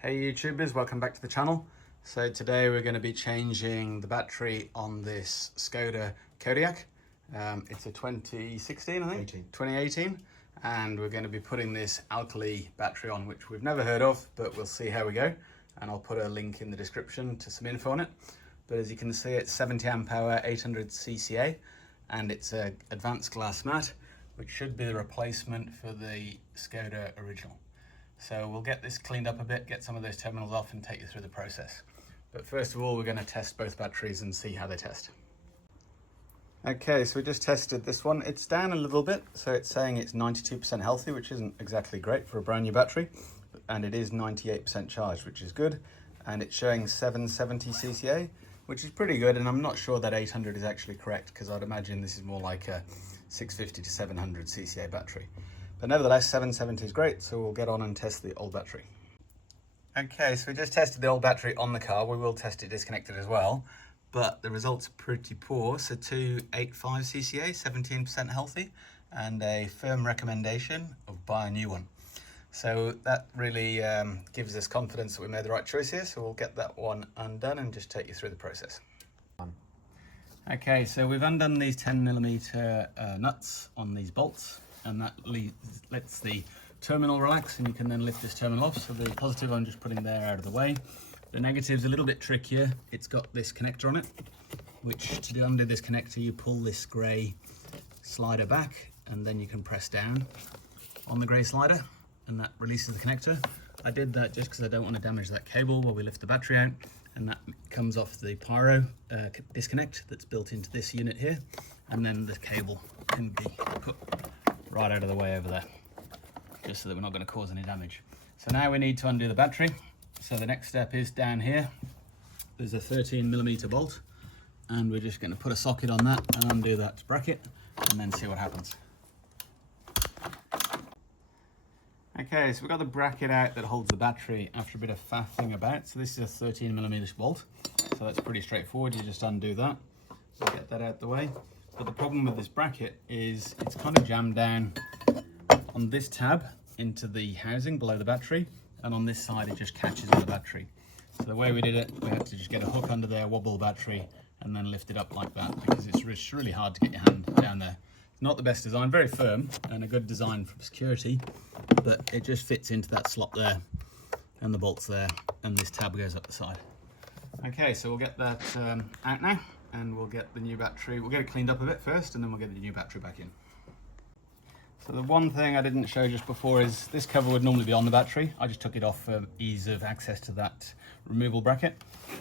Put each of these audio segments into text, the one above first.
Hey YouTubers, welcome back to the channel. So today we're going to be changing the battery on this Skoda Kodiaq. It's a 2016, I think? 2018. And we're going to be putting this Aokly battery on, which we've never heard of, but we'll see how we go. And I'll put a link in the description to some info on it. But as you can see, it's 70 amp hour, 800 CCA, and it's a advanced glass mat, which should be the replacement for the Skoda original. So we'll get this cleaned up a bit, get some of those terminals off and take you through the process. But first of all, we're going to test both batteries and see how they test. Okay, so we just tested this one. It's down a little bit, so it's saying it's 92% healthy, which isn't exactly great for a brand new battery. And it is 98% charged, which is good. And it's showing 770 CCA, which is pretty good. And I'm not sure that 800 is actually correct, because I'd imagine this is more like a 650 to 700 CCA battery. But nevertheless, 770 is great, so we'll get on and test the old battery. Okay, so we just tested the old battery on the car. We will test it disconnected as well, but the results are pretty poor. So 285 CCA, 17% healthy, and a firm recommendation of buy a new one. So that really gives us confidence that we made the right choice here. So we'll get that one undone and just take you through the process. Okay, so we've undone these 10mm nuts on these bolts, and that lets the terminal relax, and you can then lift this terminal off. So the positive I'm just putting there out of the way. The negative's a little bit trickier. It's got this connector on it, which to undo this connector, you pull this grey slider back, and then you can press down on the grey slider, and that releases the connector. I did that just because I don't want to damage that cable while we lift the battery out, and that comes off the pyro disconnect that's built into this unit here, and then the cable can be put right out of the way over there, just so that we're not going to cause any damage. So now we need to undo the battery. So the next step is down here. There's a 13mm bolt, and we're just going to put a socket on that and undo that bracket, and then see what happens. Okay, so we've got the bracket out that holds the battery after a bit of faffing about. So this is a 13mm bolt, so that's pretty straightforward. You just undo that, we'll get that out the way. But the problem with this bracket is it's kind of jammed down on this tab into the housing below the battery, and on this side it just catches on the battery. So the way we did it, we had to just get a hook under there, wobble the battery, and then lift it up like that, because it's really hard to get your hand down there. Not the best design, very firm and a good design for security, but it just fits into that slot there, and the bolts there, and this tab goes up the side. Okay, so we'll get that out now, and we'll get the new battery, we'll get it cleaned up a bit first, and then we'll get the new battery back in. So the one thing I didn't show just before is this cover would normally be on the battery. I just took it off for ease of access to that removal bracket,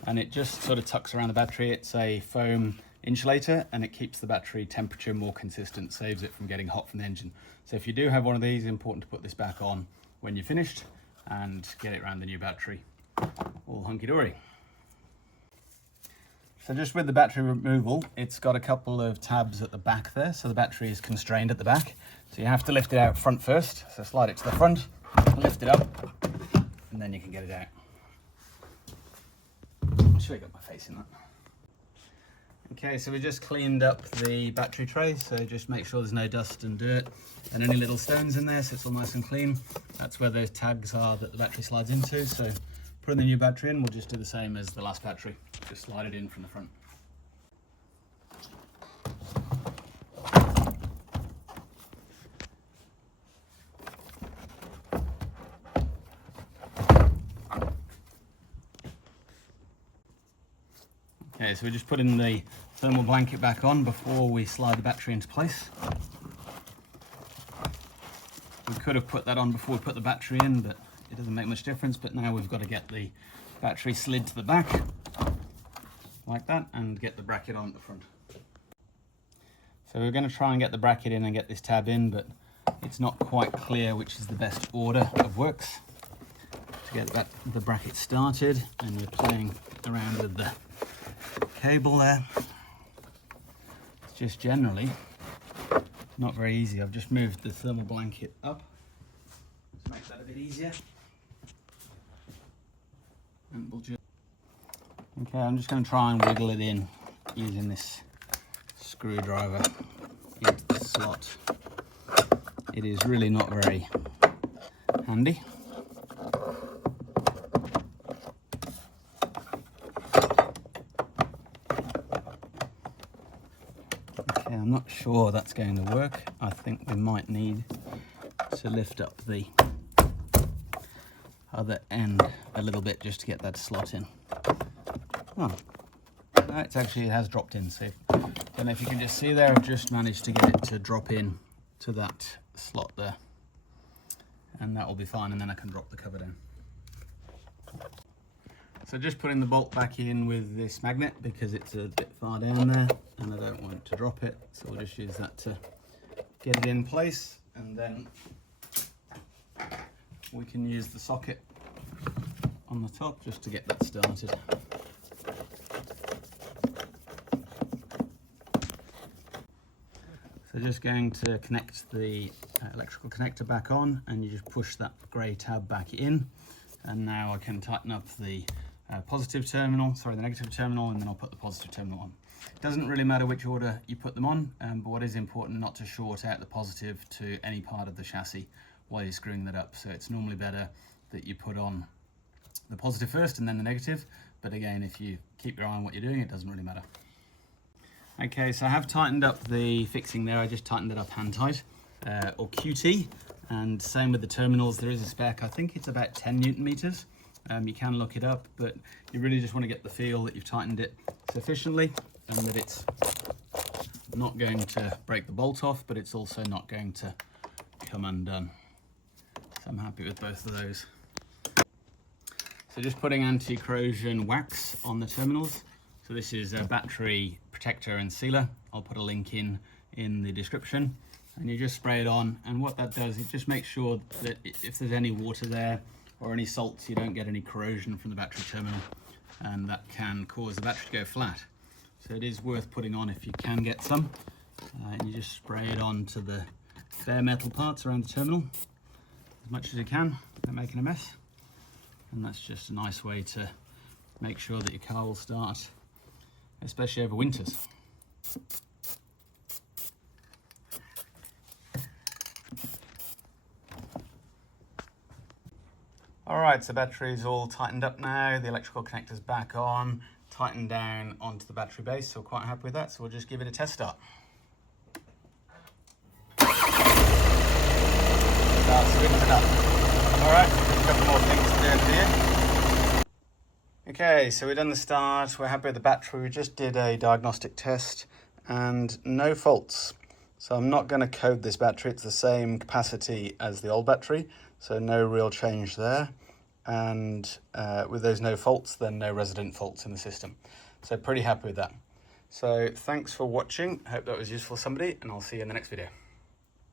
and it just sort of tucks around the battery. It's a foam insulator, and it keeps the battery temperature more consistent, saves it from getting hot from the engine. So if you do have one of these, it's important to put this back on when you're finished and get it around the new battery all hunky-dory. So just with the battery removal, it's got a couple of tabs at the back there, so the battery is constrained at the back. So you have to lift it out front first. So slide it to the front, lift it up, and then you can get it out. I'm sure you got my face in that. Okay, so we just cleaned up the battery tray, so just make sure there's no dust and dirt and any little stones in there, so it's all nice and clean. That's where those tags are that the battery slides into. So putting the new battery in, we'll just do the same as the last battery. Just slide it in from the front. Okay, so we're just putting the thermal blanket back on before we slide the battery into place. We could have put that on before we put the battery in, but it doesn't make much difference. But now we've got to get the battery slid to the back, like that, and get the bracket on at the front. So we're going to try and get the bracket in and get this tab in, but it's not quite clear which is the best order of works to get the bracket started, and we're playing around with the cable there. It's just generally not very easy. I've just moved the thermal blanket up to make that a bit easier. And we'll just... Okay, I'm just going to try and wiggle it in using this screwdriver into the slot. It is really not very handy. not sure that's going to work. I think we might need to lift up the other end a little bit just to get that slot in. Oh, no, it has dropped in. So I don't know if you can just see there, I've just managed to get it to drop in to that slot there. And that will be fine, and then I can drop the cover down. So just putting the bolt back in with this magnet because it's a bit far down there and I don't want to drop it. So we'll just use that to get it in place, and then we can use the socket on the top just to get that started. So just going to connect the electrical connector back on, and you just push that grey tab back in, and now I can tighten up the the negative terminal, and then I'll put the positive terminal on. It doesn't really matter which order you put them on, but what is important, not to short out the positive to any part of the chassis while you're screwing that up. So it's normally better that you put on the positive first and then the negative, but again, if you keep your eye on what you're doing, it doesn't really matter. Okay, so I have tightened up the fixing there. I just tightened it up hand tight, or QT, and same with the terminals. There is a spec, I think it's about 10 Newton meters. You can look it up, but you really just want to get the feel that you've tightened it sufficiently and that it's not going to break the bolt off, but it's also not going to come undone. So I'm happy with both of those. So just putting anti-corrosion wax on the terminals. So this is a battery protector and sealer. I'll put a link in the description, and you just spray it on, and what that does, it just makes sure that if there's any water there or any salts, you don't get any corrosion from the battery terminal, and that can cause the battery to go flat. So it is worth putting on if you can get some, and you just spray it onto the bare metal parts around the terminal as much as you can without making a mess, and that's just a nice way to make sure that your car will start, especially over winters. Alright, so battery's all tightened up now, the electrical connector's back on, tightened down onto the battery base, so we're quite happy with that, so we'll just give it a test start. Starts ripping up. Alright, a couple more things to do here. Okay, so we've done the start, we're happy with the battery. We just did a diagnostic test and no faults. So I'm not going to code this battery, it's the same capacity as the old battery, so no real change there. And with those no faults, then no resident faults in the system. So pretty happy with that. So thanks for watching, hope that was useful to somebody, and I'll see you in the next video.